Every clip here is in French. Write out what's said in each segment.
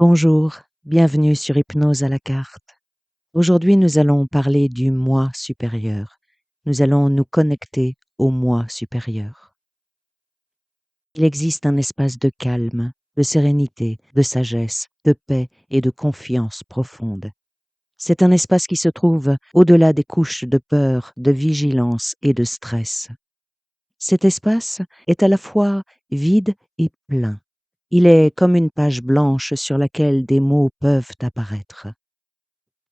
Bonjour, bienvenue sur Hypnose à la carte. Aujourd'hui, nous allons parler du moi supérieur. Nous allons nous connecter au moi supérieur. Il existe un espace de calme, de sérénité, de sagesse, de paix et de confiance profonde. C'est un espace qui se trouve au-delà des couches de peur, de vigilance et de stress. Cet espace est à la fois vide et plein. Il est comme une page blanche sur laquelle des mots peuvent apparaître.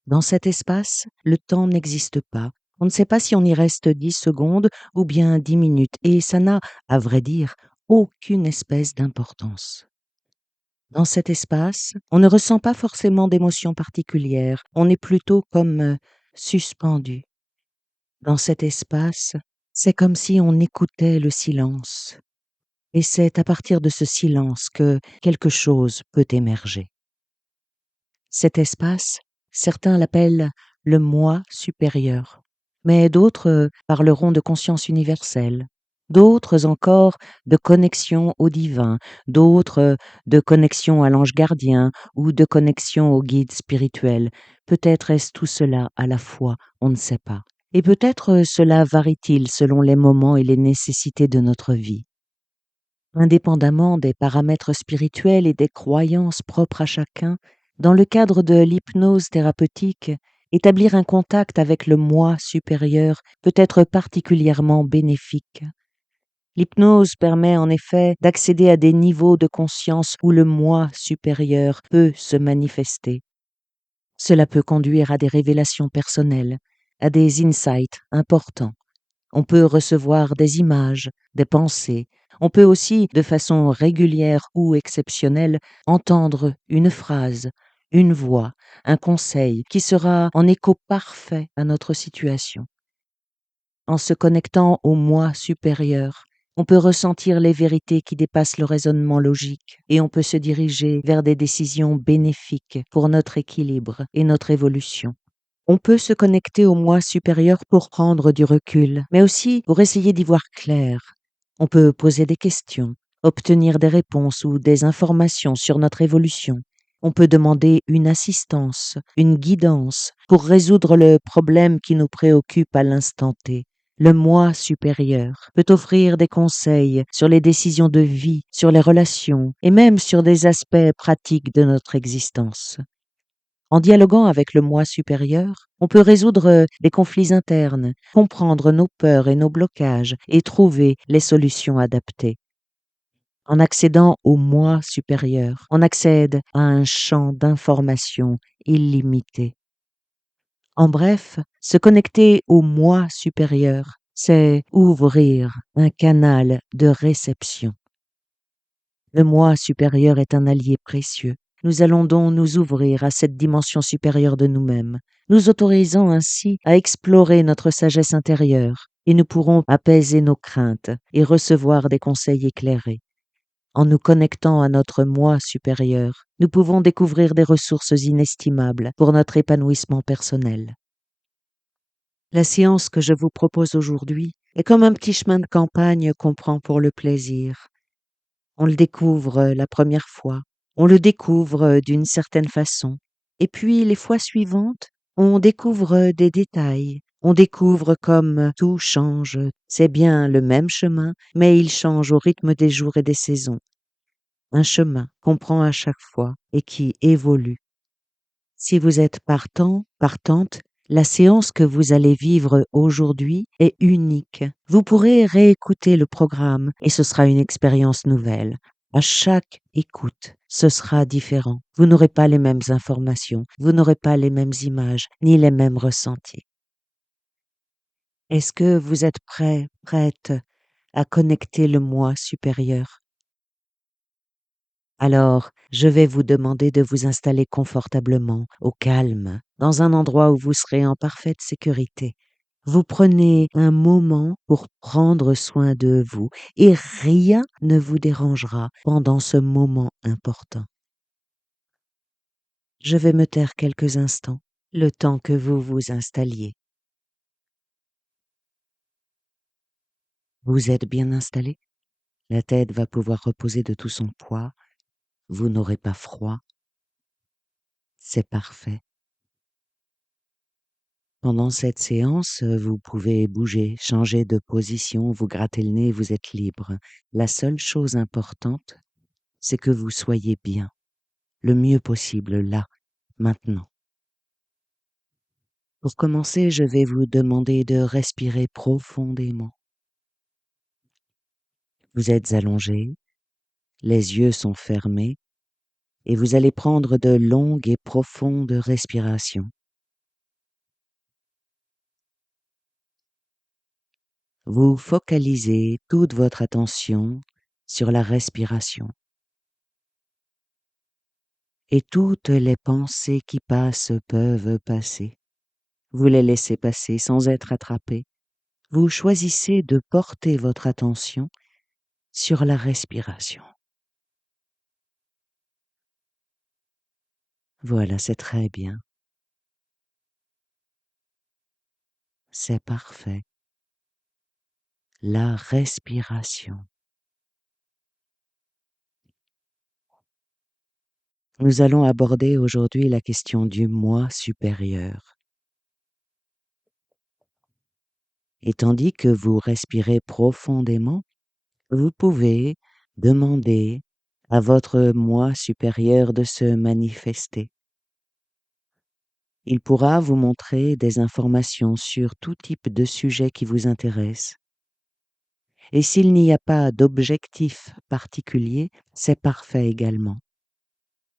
Dans cet espace, le temps n'existe pas. On ne sait pas si on y reste 10 secondes ou bien 10 minutes, et ça n'a, à vrai dire, aucune espèce d'importance. Dans cet espace, on ne ressent pas forcément d'émotions particulières, on est plutôt comme suspendu. Dans cet espace, c'est comme si on écoutait le silence, et c'est à partir de ce silence que quelque chose peut émerger. Cet espace, certains l'appellent le moi supérieur, mais d'autres parleront de conscience universelle, d'autres encore de connexion au divin, d'autres de connexion à l'ange gardien ou de connexion au guide spirituel. Peut-être est-ce tout cela à la fois, on ne sait pas. Et peut-être cela varie-t-il selon les moments et les nécessités de notre vie. Indépendamment des paramètres spirituels et des croyances propres à chacun, dans le cadre de l'hypnose thérapeutique, établir un contact avec le moi supérieur peut être particulièrement bénéfique. L'hypnose permet en effet d'accéder à des niveaux de conscience où le moi supérieur peut se manifester. Cela peut conduire à des révélations personnelles, à des insights importants. On peut recevoir des images, des pensées. On peut aussi, de façon régulière ou exceptionnelle, entendre une phrase, une voix, un conseil qui sera en écho parfait à notre situation. En se connectant au moi supérieur, on peut ressentir les vérités qui dépassent le raisonnement logique et on peut se diriger vers des décisions bénéfiques pour notre équilibre et notre évolution. On peut se connecter au moi supérieur pour prendre du recul, mais aussi pour essayer d'y voir clair. On peut poser des questions, obtenir des réponses ou des informations sur notre évolution. On peut demander une assistance, une guidance pour résoudre le problème qui nous préoccupe à l'instant T. Le moi supérieur peut offrir des conseils sur les décisions de vie, sur les relations et même sur des aspects pratiques de notre existence. En dialoguant avec le moi supérieur, on peut résoudre des conflits internes, comprendre nos peurs et nos blocages et trouver les solutions adaptées. En accédant au moi supérieur, on accède à un champ d'information illimité. En bref, se connecter au moi supérieur, c'est ouvrir un canal de réception. Le moi supérieur est un allié précieux. Nous allons donc nous ouvrir à cette dimension supérieure de nous-mêmes, nous autorisant ainsi à explorer notre sagesse intérieure, et nous pourrons apaiser nos craintes et recevoir des conseils éclairés. En nous connectant à notre moi supérieur, nous pouvons découvrir des ressources inestimables pour notre épanouissement personnel. La séance que je vous propose aujourd'hui est comme un petit chemin de campagne qu'on prend pour le plaisir. On le découvre la première fois, on le découvre d'une certaine façon, et puis les fois suivantes, on découvre des détails, on découvre comme tout change. C'est bien le même chemin, mais il change au rythme des jours et des saisons. Un chemin qu'on prend à chaque fois et qui évolue. Si vous êtes partant, partante, la séance que vous allez vivre aujourd'hui est unique. Vous pourrez réécouter le programme et ce sera une expérience nouvelle. À chaque écoute, ce sera différent. Vous n'aurez pas les mêmes informations, vous n'aurez pas les mêmes images, ni les mêmes ressentis. Est-ce que vous êtes prêt, prête à connecter le moi supérieur? Alors, je vais vous demander de vous installer confortablement, au calme, dans un endroit où vous serez en parfaite sécurité. Vous prenez un moment pour prendre soin de vous et rien ne vous dérangera pendant ce moment important. Je vais me taire quelques instants, le temps que vous vous installiez. Vous êtes bien installé? La tête va pouvoir reposer de tout son poids. Vous n'aurez pas froid. C'est parfait. Pendant cette séance, vous pouvez bouger, changer de position, vous gratter le nez, vous êtes libre. La seule chose importante, c'est que vous soyez bien, le mieux possible là, maintenant. Pour commencer, je vais vous demander de respirer profondément. Vous êtes allongé, les yeux sont fermés et vous allez prendre de longues et profondes respirations. Vous focalisez toute votre attention sur la respiration et toutes les pensées qui passent peuvent passer. Vous les laissez passer sans être attrapés. Vous choisissez de porter votre attention sur la respiration. Voilà, c'est très bien. C'est parfait. La respiration. Nous allons aborder aujourd'hui la question du moi supérieur. Et tandis que vous respirez profondément, vous pouvez demander à votre moi supérieur de se manifester. Il pourra vous montrer des informations sur tout type de sujet qui vous intéresse. Et s'il n'y a pas d'objectif particulier, c'est parfait également.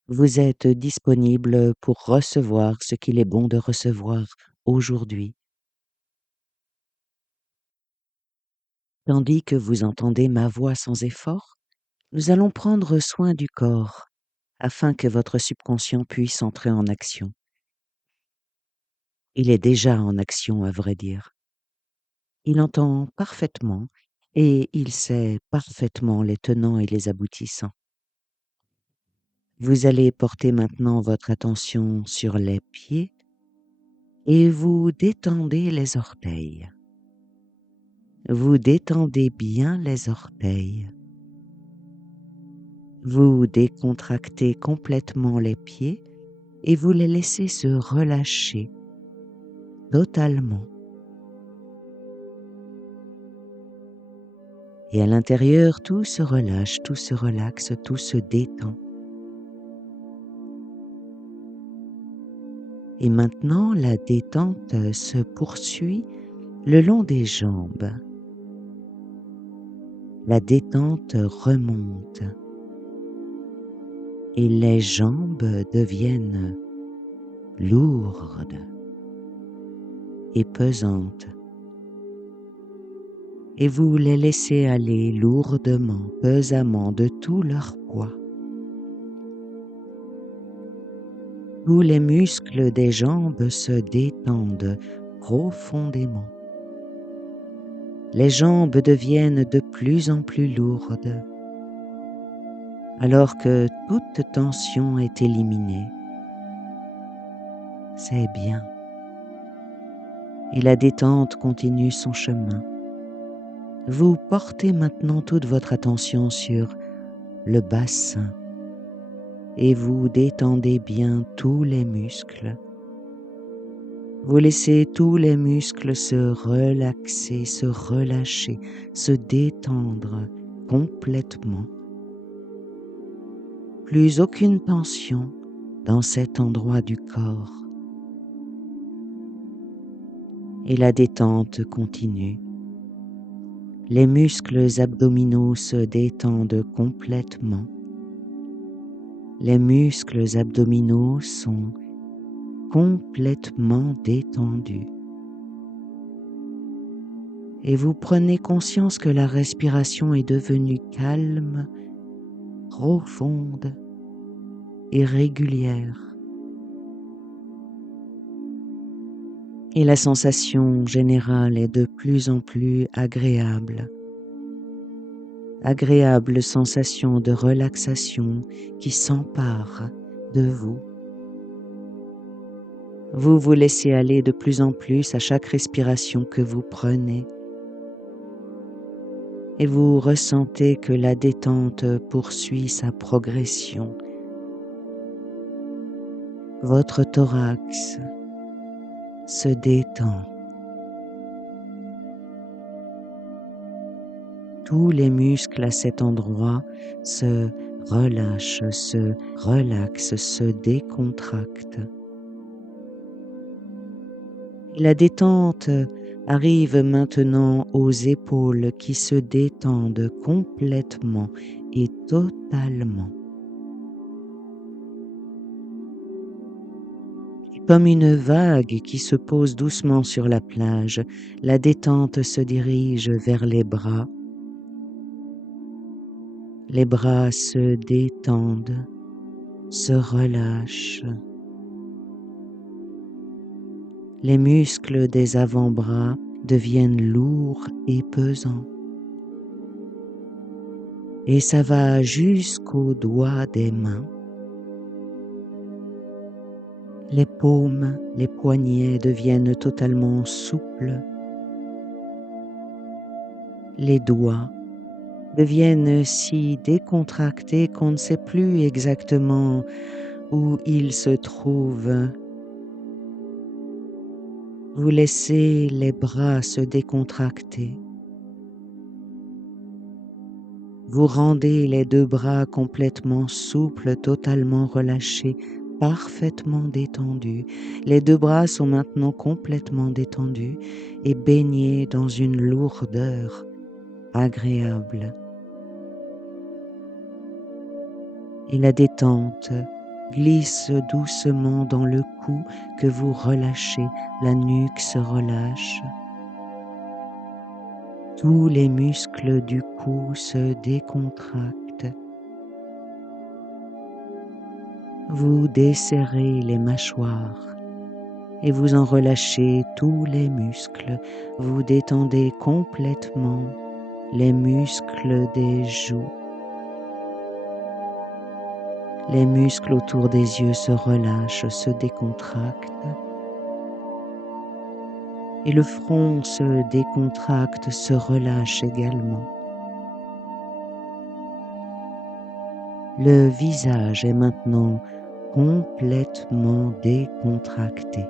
Vous êtes disponible pour recevoir ce qu'il est bon de recevoir aujourd'hui. Tandis que vous entendez ma voix sans effort, nous allons prendre soin du corps afin que votre subconscient puisse entrer en action. Il est déjà en action, à vrai dire. Il entend parfaitement et il sait parfaitement les tenants et les aboutissants. Vous allez porter maintenant votre attention sur les pieds et vous détendez les orteils. Vous détendez bien les orteils. Vous décontractez complètement les pieds et vous les laissez se relâcher totalement. Et à l'intérieur, tout se relâche, tout se relaxe, tout se détend. Et maintenant, la détente se poursuit le long des jambes. La détente remonte et les jambes deviennent lourdes et pesantes. Et vous les laissez aller lourdement, pesamment de tout leur poids. Tous les muscles des jambes se détendent profondément. Les jambes deviennent de plus en plus lourdes, alors que toute tension est éliminée. C'est bien. Et la détente continue son chemin. Vous portez maintenant toute votre attention sur le bassin et vous détendez bien tous les muscles. Vous laissez tous les muscles se relaxer, se relâcher, se détendre complètement. Plus aucune tension dans cet endroit du corps. Et la détente continue. Les muscles abdominaux se détendent complètement. Les muscles abdominaux sont complètement détendus. Et vous prenez conscience que la respiration est devenue calme, profonde et régulière. Et la sensation générale est de plus en plus agréable. Agréable sensation de relaxation qui s'empare de vous. Vous vous laissez aller de plus en plus à chaque respiration que vous prenez. Et vous ressentez que la détente poursuit sa progression. Votre thorax se détend. Tous les muscles à cet endroit se relâchent, se relaxent, se décontractent. La détente arrive maintenant aux épaules qui se détendent complètement et totalement. Comme une vague qui se pose doucement sur la plage, la détente se dirige vers les bras. Les bras se détendent, se relâchent. Les muscles des avant-bras deviennent lourds et pesants. Et ça va jusqu'aux doigts des mains. Les paumes, les poignets deviennent totalement souples. Les doigts deviennent si décontractés qu'on ne sait plus exactement où ils se trouvent. Vous laissez les bras se décontracter. Vous rendez les deux bras complètement souples, totalement relâchés, parfaitement détendus. Les deux bras sont maintenant complètement détendus et baignés dans une lourdeur agréable. Et la détente glisse doucement dans le cou que vous relâchez, la nuque se relâche. Tous les muscles du cou se décontractent. Vous desserrez les mâchoires et vous en relâchez tous les muscles. Vous détendez complètement les muscles des joues. Les muscles autour des yeux se relâchent, se décontractent. Et le front se décontracte, se relâche également. Le visage est maintenant complètement décontracté.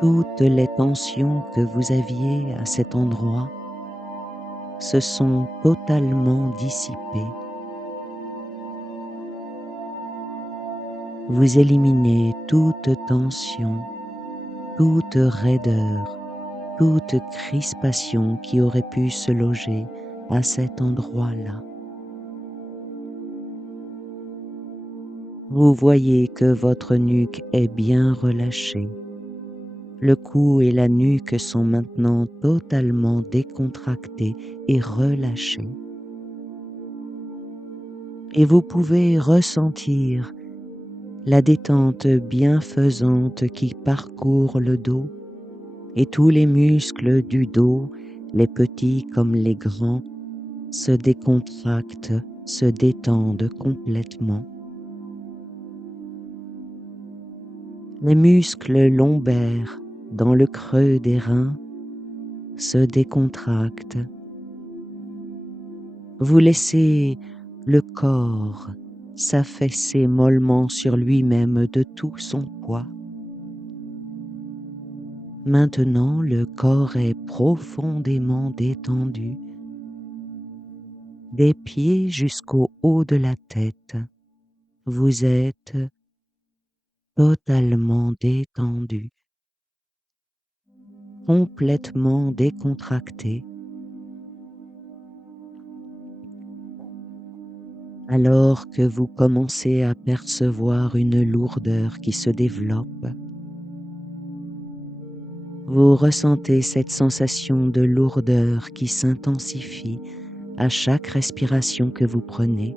Toutes les tensions que vous aviez à cet endroit se sont totalement dissipées. Vous éliminez toute tension, toute raideur, toute crispation qui aurait pu se loger à cet endroit-là. Vous voyez que votre nuque est bien relâchée. Le cou et la nuque sont maintenant totalement décontractés et relâchés. Et vous pouvez ressentir la détente bienfaisante qui parcourt le dos et tous les muscles du dos, les petits comme les grands, se décontractent, se détendent complètement. Les muscles lombaires dans le creux des reins se décontractent. Vous laissez le corps s'affaisser mollement sur lui-même de tout son poids. Maintenant, le corps est profondément détendu, des pieds jusqu'au haut de la tête. Vous êtes totalement détendu, complètement décontracté. Alors que vous commencez à percevoir une lourdeur qui se développe, vous ressentez cette sensation de lourdeur qui s'intensifie à chaque respiration que vous prenez.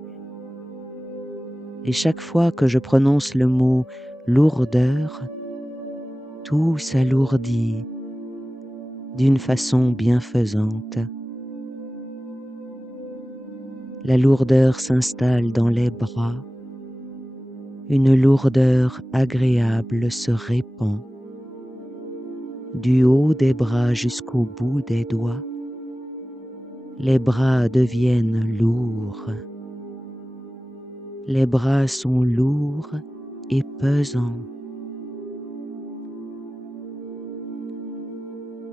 Et chaque fois que je prononce le mot lourdeur, tout s'alourdit d'une façon bienfaisante. La lourdeur s'installe dans les bras. Une lourdeur agréable se répand du haut des bras jusqu'au bout des doigts. Les bras deviennent lourds. Les bras sont lourds et pesant.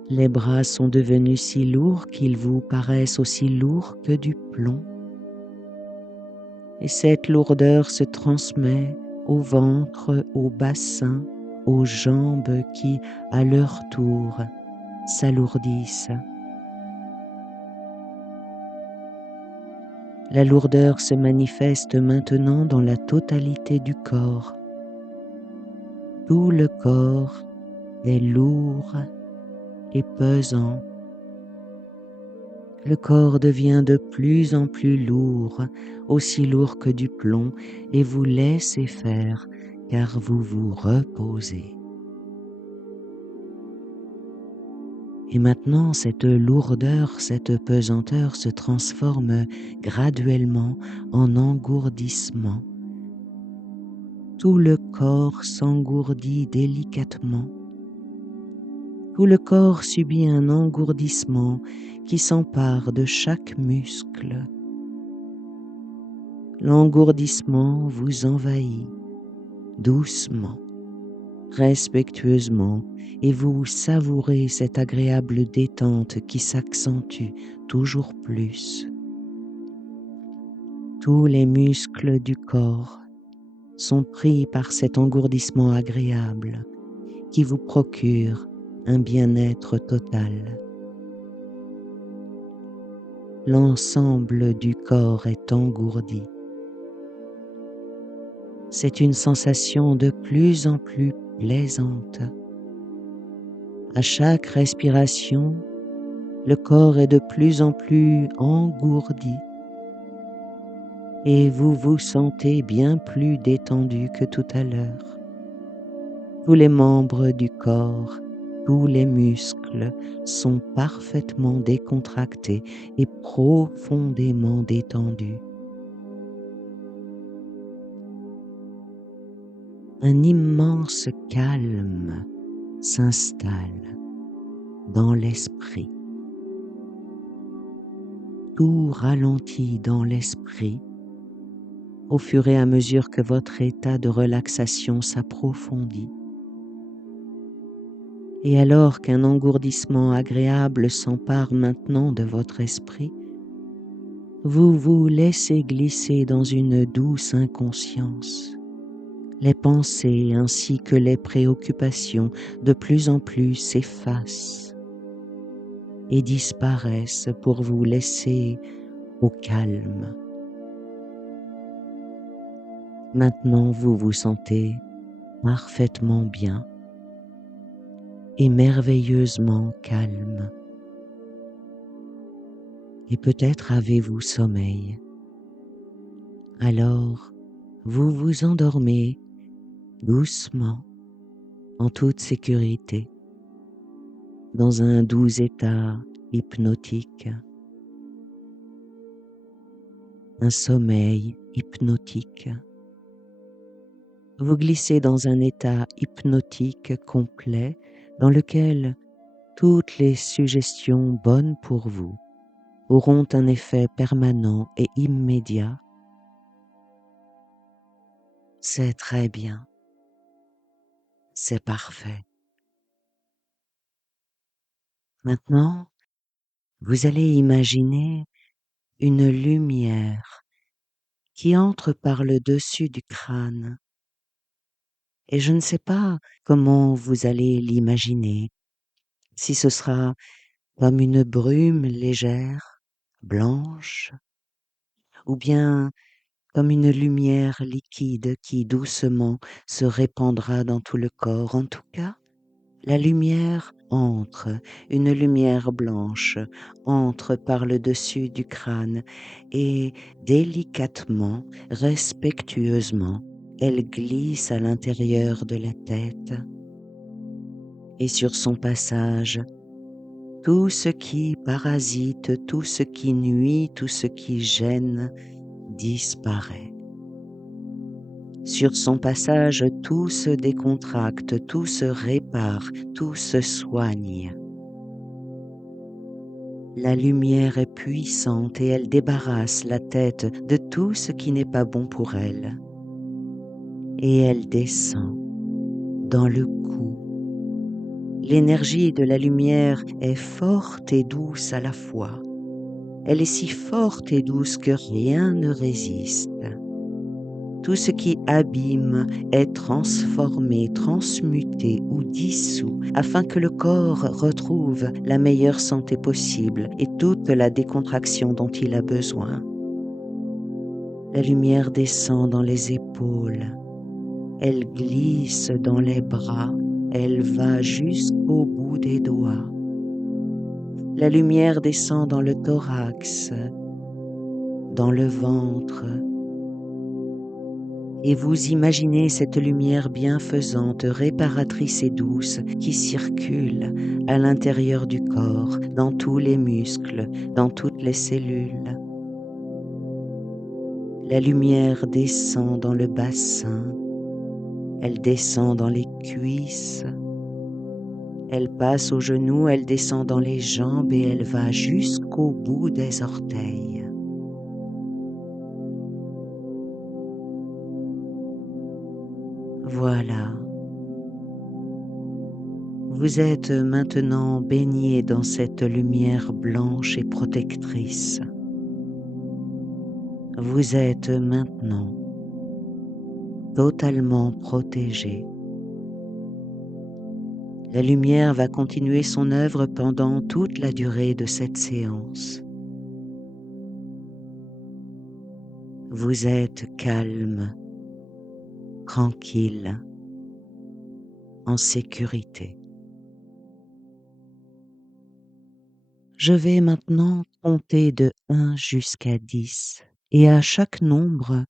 Les bras sont devenus si lourds qu'ils vous paraissent aussi lourds que du plomb. Et cette lourdeur se transmet au ventre, au bassin, aux jambes qui, à leur tour, s'alourdissent. La lourdeur se manifeste maintenant dans la totalité du corps. Tout le corps est lourd et pesant. Le corps devient de plus en plus lourd, aussi lourd que du plomb, et vous laissez faire, car vous vous reposez. Et maintenant, cette lourdeur, cette pesanteur se transforme graduellement en engourdissement. Tout le corps s'engourdit délicatement. Tout le corps subit un engourdissement qui s'empare de chaque muscle. L'engourdissement vous envahit doucement, respectueusement, et vous savourez cette agréable détente qui s'accentue toujours plus. Tous les muscles du corps sont pris par cet engourdissement agréable qui vous procure un bien-être total. L'ensemble du corps est engourdi. C'est une sensation de plus en plus plaisante. À chaque respiration, le corps est de plus en plus engourdi et vous vous sentez bien plus détendu que tout à l'heure. Tous les membres du corps, tous les muscles sont parfaitement décontractés et profondément détendus. Un immense calme s'installe dans l'esprit. Tout ralentit dans l'esprit au fur et à mesure que votre état de relaxation s'approfondit. Et alors qu'un engourdissement agréable s'empare maintenant de votre esprit, vous vous laissez glisser dans une douce inconscience. Les pensées ainsi que les préoccupations de plus en plus s'effacent et disparaissent pour vous laisser au calme. Maintenant, vous vous sentez parfaitement bien et merveilleusement calme. Et peut-être avez-vous sommeil. Alors, vous vous endormez doucement, en toute sécurité, dans un doux état hypnotique, un sommeil hypnotique. Vous glissez dans un état hypnotique complet dans lequel toutes les suggestions bonnes pour vous auront un effet permanent et immédiat. C'est très bien, c'est parfait. Maintenant, vous allez imaginer une lumière qui entre par le dessus du crâne. Et je ne sais pas comment vous allez l'imaginer, si ce sera comme une brume légère, blanche, ou bien comme une lumière liquide qui doucement se répandra dans tout le corps. En tout cas, la lumière entre, une lumière blanche entre par le dessus du crâne et délicatement, respectueusement, elle glisse à l'intérieur de la tête. Et sur son passage, tout ce qui parasite, tout ce qui nuit, tout ce qui gêne disparaît. Sur son passage, tout se décontracte, tout se répare, tout se soigne. La lumière est puissante et elle débarrasse la tête de tout ce qui n'est pas bon pour elle. et elle descend dans le cou. L'énergie de la lumière est forte et douce à la fois. Elle est si forte et douce que rien ne résiste. Tout ce qui abîme est transformé, transmuté ou dissous afin que le corps retrouve la meilleure santé possible et toute la décontraction dont il a besoin. La lumière descend dans les épaules, elle glisse dans les bras, elle va jusqu'au bout des doigts. La lumière descend dans le thorax, dans le ventre, et vous imaginez cette lumière bienfaisante, réparatrice et douce qui circule à l'intérieur du corps, dans tous les muscles, dans toutes les cellules. La lumière descend dans le bassin, elle descend dans les cuisses, elle passe aux genoux, elle descend dans les jambes et elle va jusqu'au bout des orteils. Voilà. Vous êtes maintenant baigné dans cette lumière blanche et protectrice. Vous êtes maintenant totalement protégé. La lumière va continuer son œuvre pendant toute la durée de cette séance. Vous êtes calme, tranquille, en sécurité. Je vais maintenant compter de 1 jusqu'à 10 et à chaque nombre,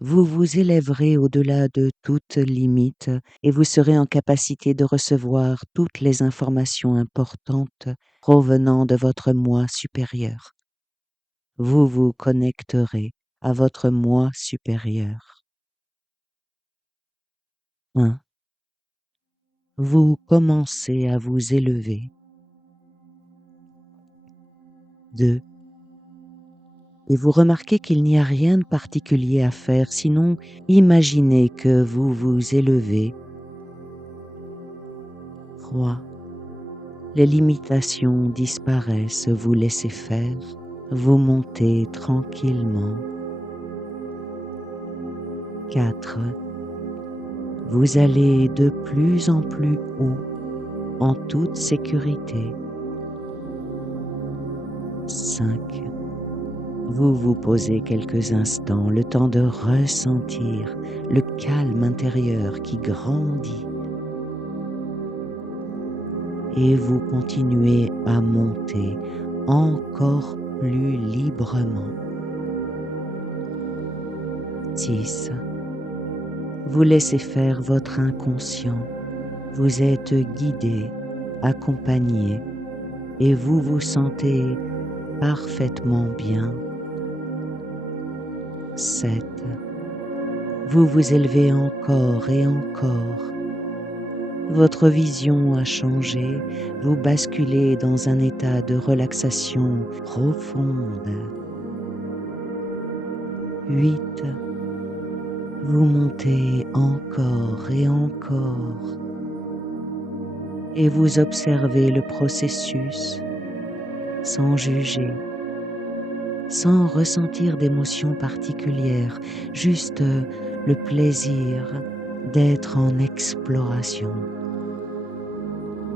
vous vous élèverez au-delà de toute limite et vous serez en capacité de recevoir toutes les informations importantes provenant de votre moi supérieur. Vous vous connecterez à votre moi supérieur. 1. Vous commencez à vous élever. 2. Et vous remarquez qu'il n'y a rien de particulier à faire, sinon imaginez que vous vous élevez. 3. Les limitations disparaissent, vous laissez faire, vous montez tranquillement. 4. Vous allez de plus en plus haut, en toute sécurité. 5. Vous vous posez quelques instants, le temps de ressentir le calme intérieur qui grandit. Et vous continuez à monter encore plus librement. 6. Vous laissez faire votre inconscient. Vous êtes guidé, accompagné, et vous vous sentez parfaitement bien. 7. Vous vous élevez encore et encore. Votre vision a changé, vous basculez dans un état de relaxation profonde. 8. Vous montez encore et encore et vous observez le processus sans juger, sans ressentir d'émotions particulières, juste le plaisir d'être en exploration.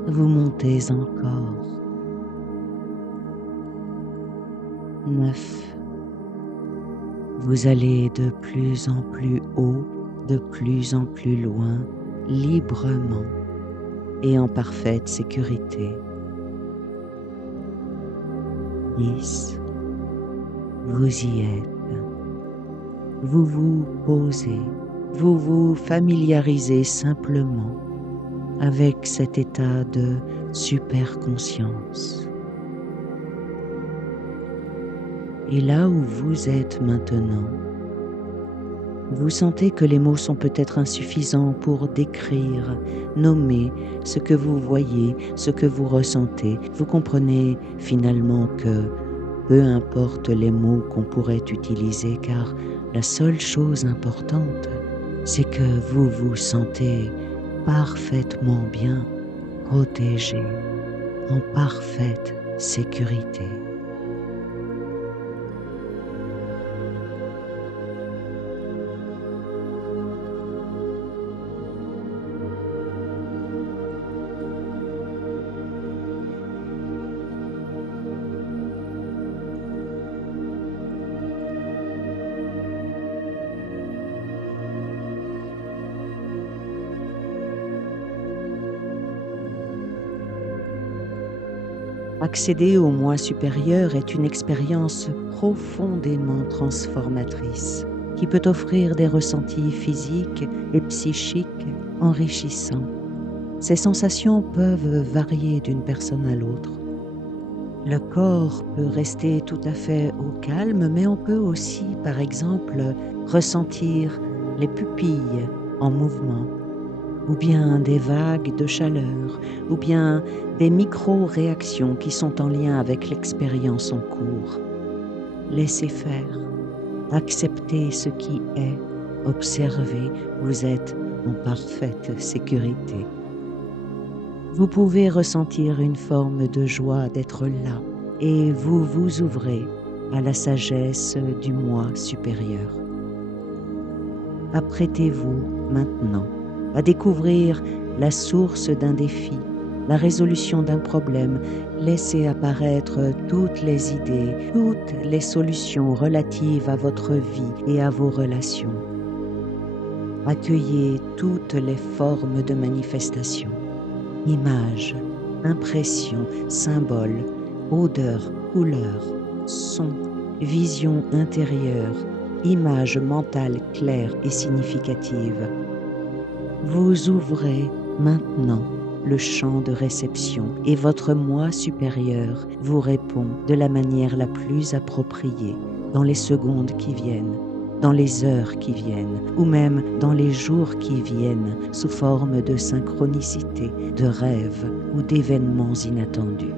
Vous montez encore. 9. Vous allez de plus en plus haut, de plus en plus loin, librement et en parfaite sécurité. 10. Vous y êtes. Vous vous posez, vous vous familiarisez simplement avec cet état de super-conscience. Et là où vous êtes maintenant, vous sentez que les mots sont peut-être insuffisants pour décrire, nommer ce que vous voyez, ce que vous ressentez. Vous comprenez finalement que peu importe les mots qu'on pourrait utiliser, car la seule chose importante, c'est que vous vous sentez parfaitement bien, protégé, en parfaite sécurité. Accéder au moi supérieur est une expérience profondément transformatrice qui peut offrir des ressentis physiques et psychiques enrichissants. Ces sensations peuvent varier d'une personne à l'autre. Le corps peut rester tout à fait au calme, mais on peut aussi, par exemple, ressentir les pupilles en mouvement, ou bien des vagues de chaleur, ou bien des micro-réactions qui sont en lien avec l'expérience en cours. Laissez faire, acceptez ce qui est, observez, vous êtes en parfaite sécurité. Vous pouvez ressentir une forme de joie d'être là et vous vous ouvrez à la sagesse du moi supérieur. Apprêtez-vous maintenant à découvrir la source d'un défi, la résolution d'un problème. Laissez apparaître toutes les idées, toutes les solutions relatives à votre vie et à vos relations. Accueillez toutes les formes de manifestation, images, impressions, symboles, odeurs, couleurs, sons, visions intérieures, images mentales claires et significatives. Vous ouvrez maintenant le champ de réception et votre moi supérieur vous répond de la manière la plus appropriée dans les secondes qui viennent, dans les heures qui viennent ou même dans les jours qui viennent sous forme de synchronicité, de rêves ou d'événements inattendus.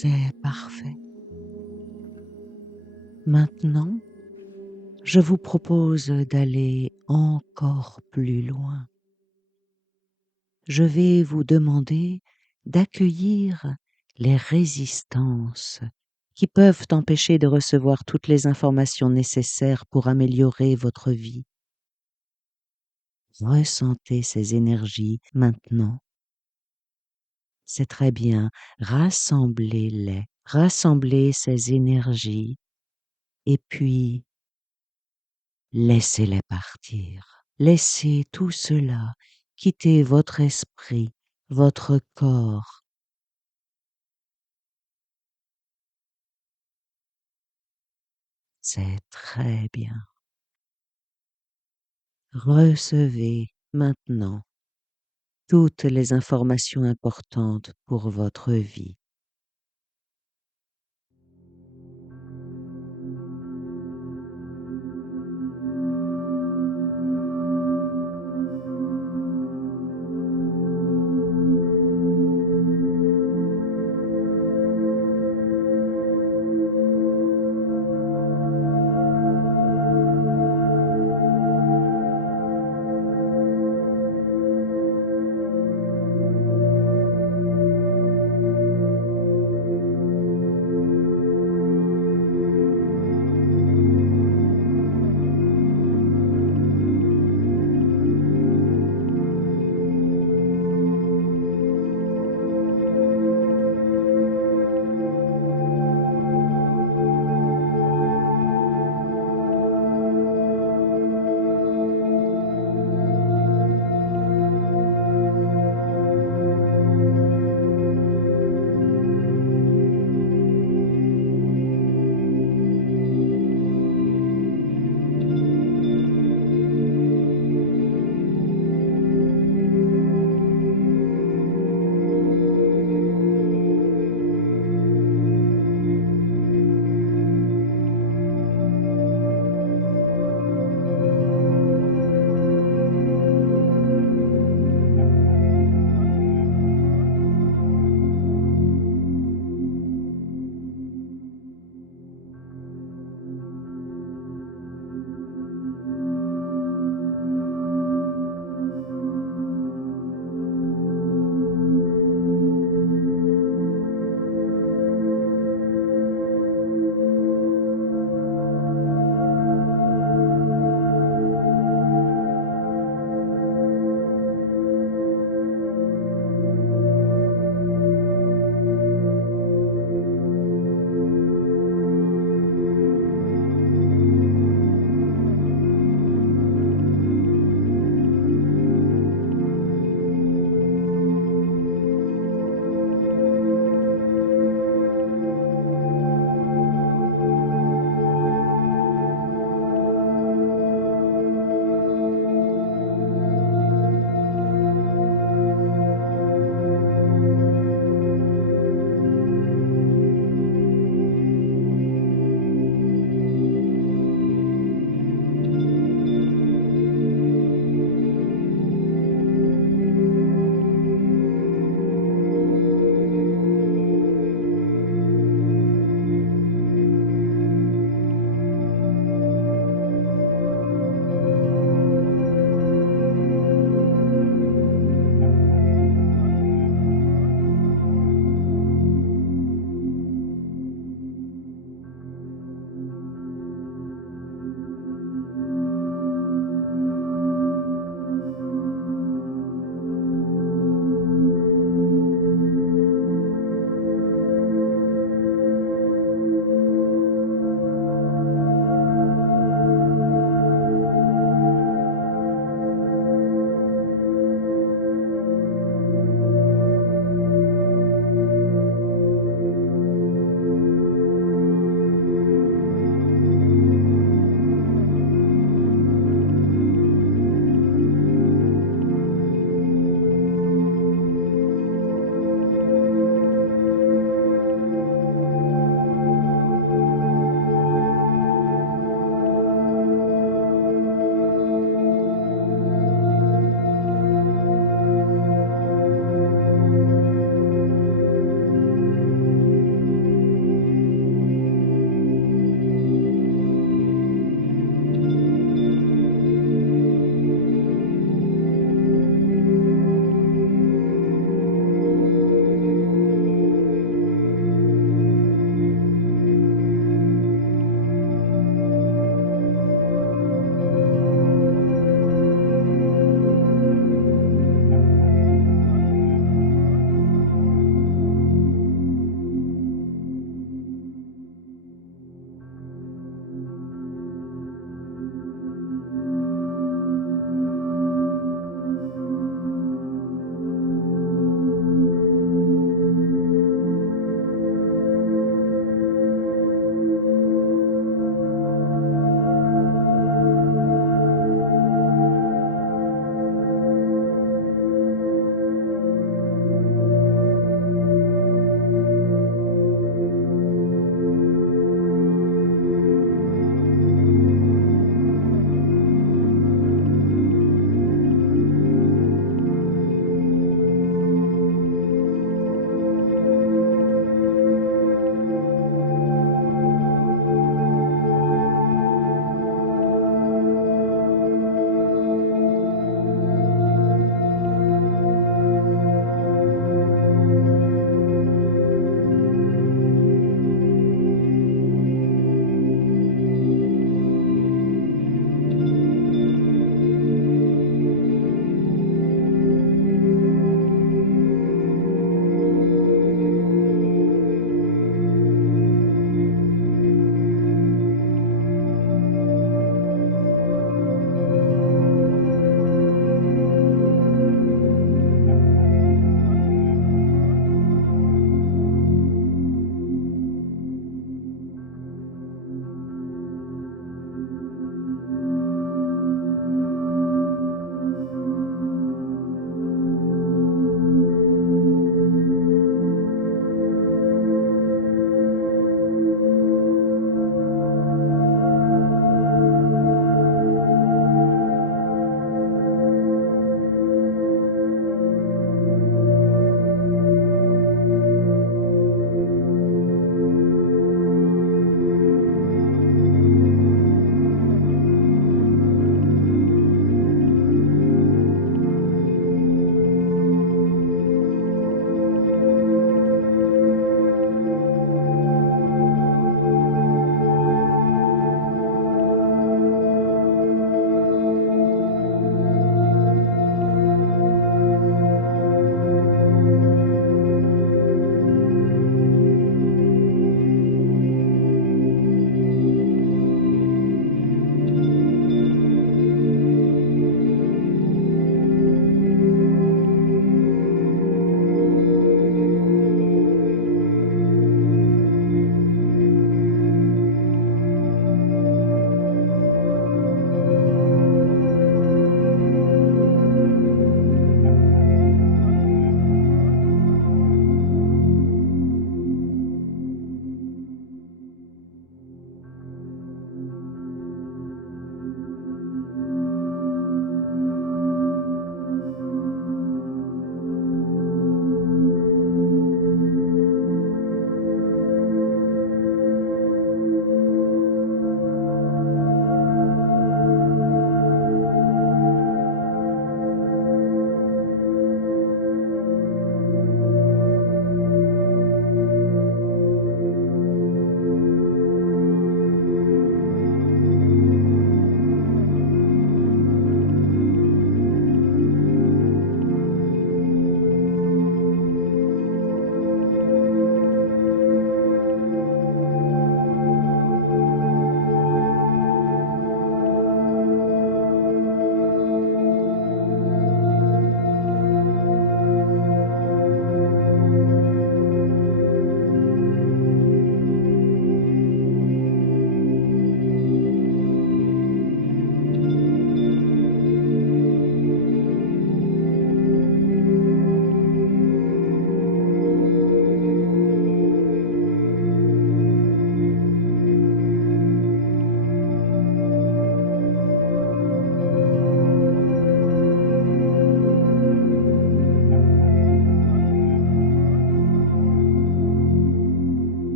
C'est parfait. Maintenant, je vous propose d'aller encore plus loin. Je vais vous demander d'accueillir les résistances qui peuvent empêcher de recevoir toutes les informations nécessaires pour améliorer votre vie. Ressentez ces énergies maintenant. C'est très bien. Rassemblez-les. Rassemblez ces énergies et puis laissez-les partir. Laissez tout cela quitter votre esprit, votre corps. C'est très bien. Recevez maintenant toutes les informations importantes pour votre vie.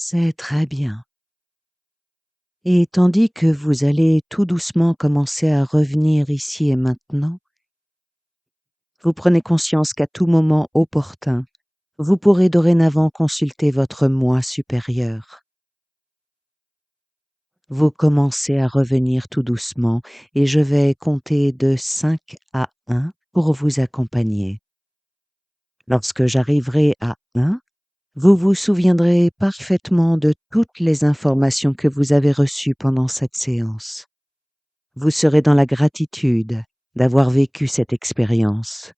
C'est très bien. Et tandis que vous allez tout doucement commencer à revenir ici et maintenant, vous prenez conscience qu'à tout moment opportun, vous pourrez dorénavant consulter votre moi supérieur. Vous commencez à revenir tout doucement et je vais compter de 5 à 1 pour vous accompagner. Lorsque j'arriverai à 1, vous vous souviendrez parfaitement de toutes les informations que vous avez reçues pendant cette séance. Vous serez dans la gratitude d'avoir vécu cette expérience.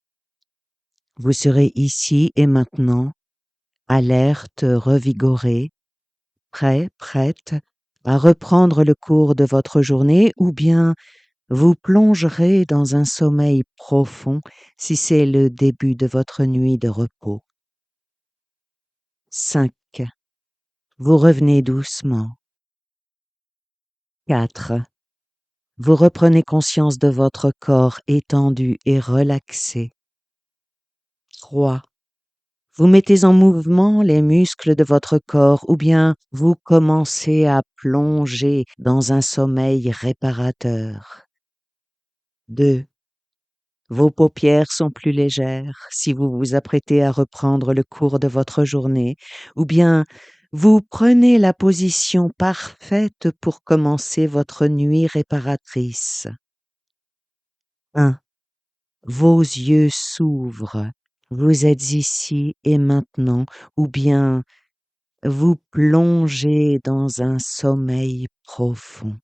Vous serez ici et maintenant, alerte, revigoré, prêt, prête à reprendre le cours de votre journée ou bien vous plongerez dans un sommeil profond si c'est le début de votre nuit de repos. 5. Vous revenez doucement. 4. Vous reprenez conscience de votre corps étendu et relaxé. 3. Vous mettez en mouvement les muscles de votre corps ou bien vous commencez à plonger dans un sommeil réparateur. 2. Vos paupières sont plus légères si vous vous apprêtez à reprendre le cours de votre journée ou bien vous prenez la position parfaite pour commencer votre nuit réparatrice. 1. Vos yeux s'ouvrent. Vous êtes ici et maintenant ou bien vous plongez dans un sommeil profond.